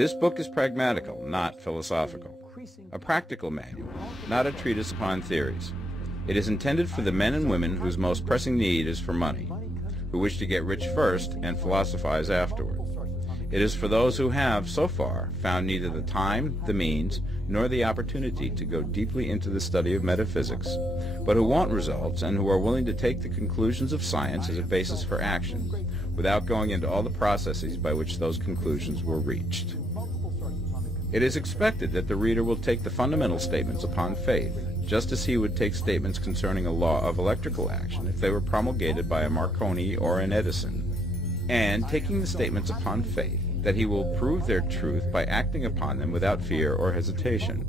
This book is pragmatical, not philosophical. A practical manual, not a treatise upon theories. It is intended for the men and women whose most pressing need is for money, who wish to get rich first and philosophize afterward. It is for those who have, so far, found neither the time, the means, nor the opportunity to go deeply into the study of metaphysics, but who want results and who are willing to take the conclusions of science as a basis for action, without going into all the processes by which those conclusions were reached. It is expected that the reader will take the fundamental statements upon faith, just as he would take statements concerning a law of electrical action if they were promulgated by a Marconi or an Edison, and taking the statements upon faith, that he will prove their truth by acting upon them without fear or hesitation.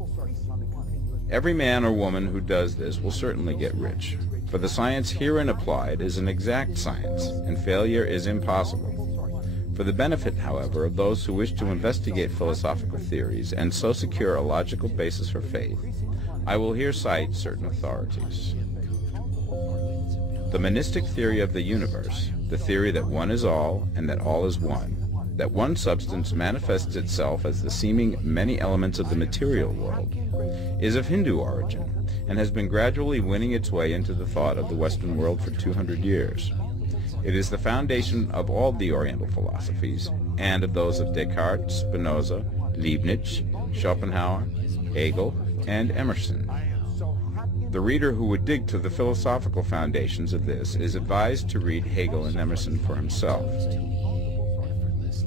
Every man or woman who does this will certainly get rich, for the science herein applied is an exact science, and failure is impossible. For the benefit, however, of those who wish to investigate philosophical theories and so secure a logical basis for faith, I will here cite certain authorities. The monistic theory of the universe, the theory that one is all and that all is one, that one substance manifests itself as the seeming many elements of the material world, is of Hindu origin and has been gradually winning its way into the thought of the Western world for 200 years. It is the foundation of all the Oriental philosophies and of those of Descartes, Spinoza, Leibniz, Schopenhauer, Hegel, and Emerson. The reader who would dig to the philosophical foundations of this is advised to read Hegel and Emerson for himself.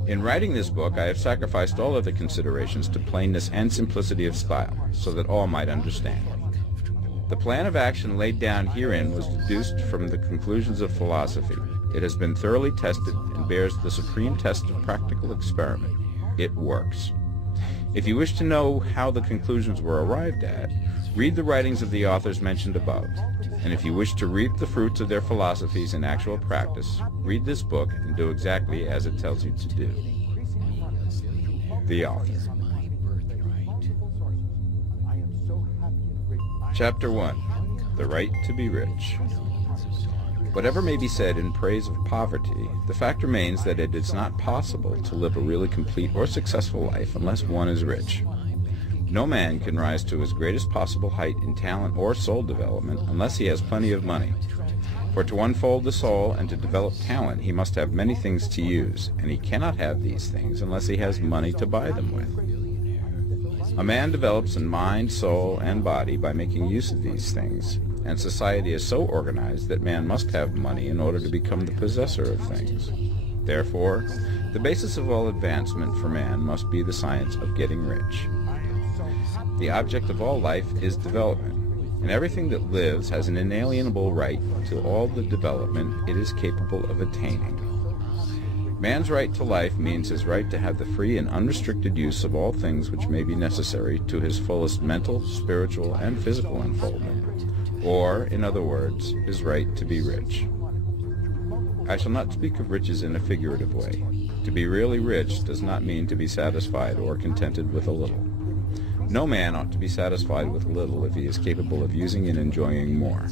In writing this book, I have sacrificed all other considerations to plainness and simplicity of style, so that all might understand. The plan of action laid down herein was deduced from the conclusions of philosophy. It has been thoroughly tested and bears the supreme test of practical experiment. It works. If you wish to know how the conclusions were arrived at, read the writings of the authors mentioned above, and if you wish to reap the fruits of their philosophies in actual practice, read this book and do exactly as it tells you to do. The author. Chapter 1. The Right to be Rich. Whatever may be said in praise of poverty, the fact remains that it is not possible to live a really complete or successful life unless one is rich. No man can rise to his greatest possible height in talent or soul development unless he has plenty of money. For to unfold the soul and to develop talent, he must have many things to use, and he cannot have these things unless he has money to buy them with. A man develops in mind, soul, and body by making use of these things, and society is so organized that man must have money in order to become the possessor of things. Therefore, the basis of all advancement for man must be the science of getting rich. The object of all life is development, and everything that lives has an inalienable right to all the development it is capable of attaining. Man's right to life means his right to have the free and unrestricted use of all things which may be necessary to his fullest mental, spiritual, and physical unfoldment, or, in other words, his right to be rich. I shall not speak of riches in a figurative way. To be really rich does not mean to be satisfied or contented with a little. No man ought to be satisfied with little if he is capable of using and enjoying more.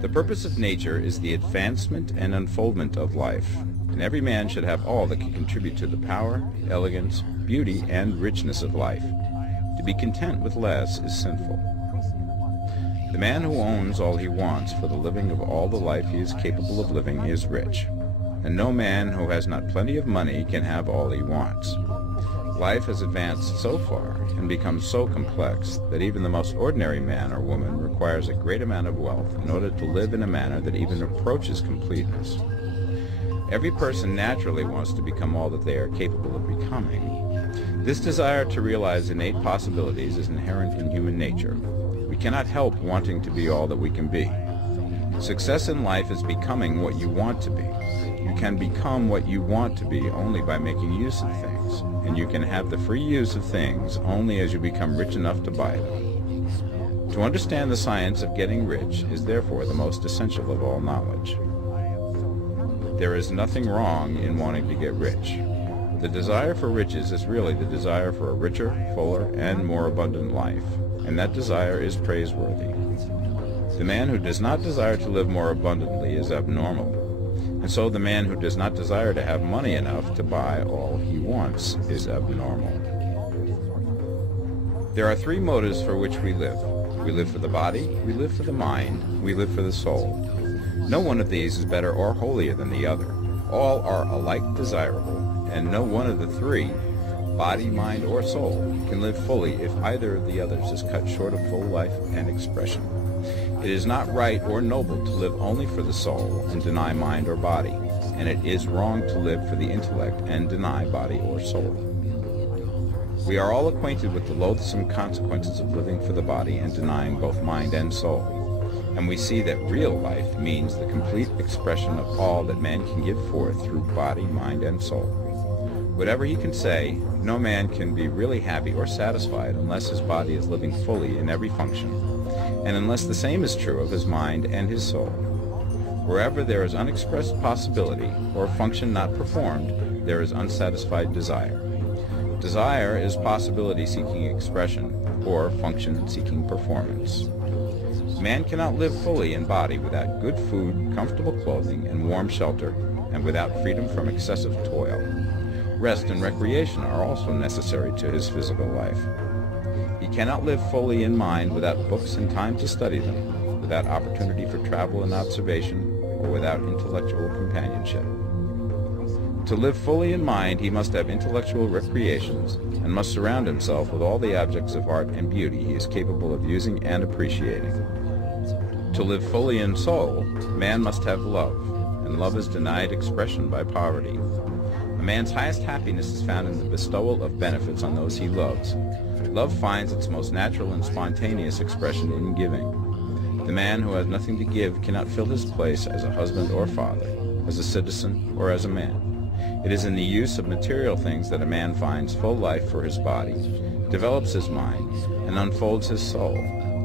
The purpose of nature is the advancement and unfoldment of life, and every man should have all that can contribute to the power, elegance, beauty, and richness of life. To be content with less is sinful. The man who owns all he wants for the living of all the life he is capable of living is rich, and no man who has not plenty of money can have all he wants. Life has advanced so far and become so complex that even the most ordinary man or woman requires a great amount of wealth in order to live in a manner that even approaches completeness. Every person naturally wants to become all that they are capable of becoming. This desire to realize innate possibilities is inherent in human nature. We cannot help wanting to be all that we can be. Success in life is becoming what you want to be. You can become what you want to be only by making use of things, and you can have the free use of things only as you become rich enough to buy them. To understand the science of getting rich is therefore the most essential of all knowledge. There is nothing wrong in wanting to get rich. The desire for riches is really the desire for a richer, fuller, and more abundant life, and that desire is praiseworthy. The man who does not desire to live more abundantly is abnormal. and so the man who does not desire to have money enough to buy all he wants is abnormal. There are three motives for which we live. We live for the body, we live for the mind, we live for the soul. No one of these is better or holier than the other. All are alike desirable, and no one of the three, body, mind, or soul, can live fully if either of the others is cut short of full life and expression. It is not right or noble to live only for the soul and deny mind or body, and it is wrong to live for the intellect and deny body or soul. We are all acquainted with the loathsome consequences of living for the body and denying both mind and soul, and we see that real life means the complete expression of all that man can give forth through body, mind, and soul. Whatever he can say, no man can be really happy or satisfied unless his body is living fully in every function, and unless the same is true of his mind and his soul. Wherever there is unexpressed possibility or function not performed, there is unsatisfied desire. Desire is possibility seeking expression, or function seeking performance. Man cannot live fully in body without good food, comfortable clothing, and warm shelter, and without freedom from excessive toil. Rest and recreation are also necessary to his physical life. He cannot live fully in mind without books and time to study them, without opportunity for travel and observation, or without intellectual companionship. To live fully in mind, he must have intellectual recreations and must surround himself with all the objects of art and beauty he is capable of using and appreciating. To live fully in soul, man must have love, and love is denied expression by poverty. A man's highest happiness is found in the bestowal of benefits on those he loves. Love finds its most natural and spontaneous expression in giving. The man who has nothing to give cannot fill his place as a husband or father, as a citizen or as a man. It is in the use of material things that a man finds full life for his body, develops his mind, and unfolds his soul.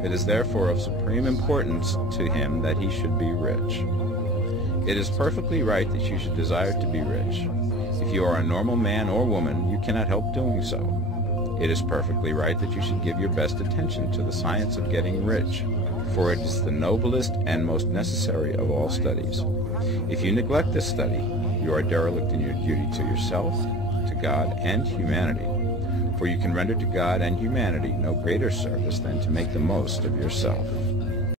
It is therefore of supreme importance to him that he should be rich. It is perfectly right that you should desire to be rich. If you are a normal man or woman, you cannot help doing so. It is perfectly right that you should give your best attention to the science of getting rich, for it is the noblest and most necessary of all studies. If you neglect this study, you are derelict in your duty to yourself, to God, and humanity, for you can render to God and humanity no greater service than to make the most of yourself.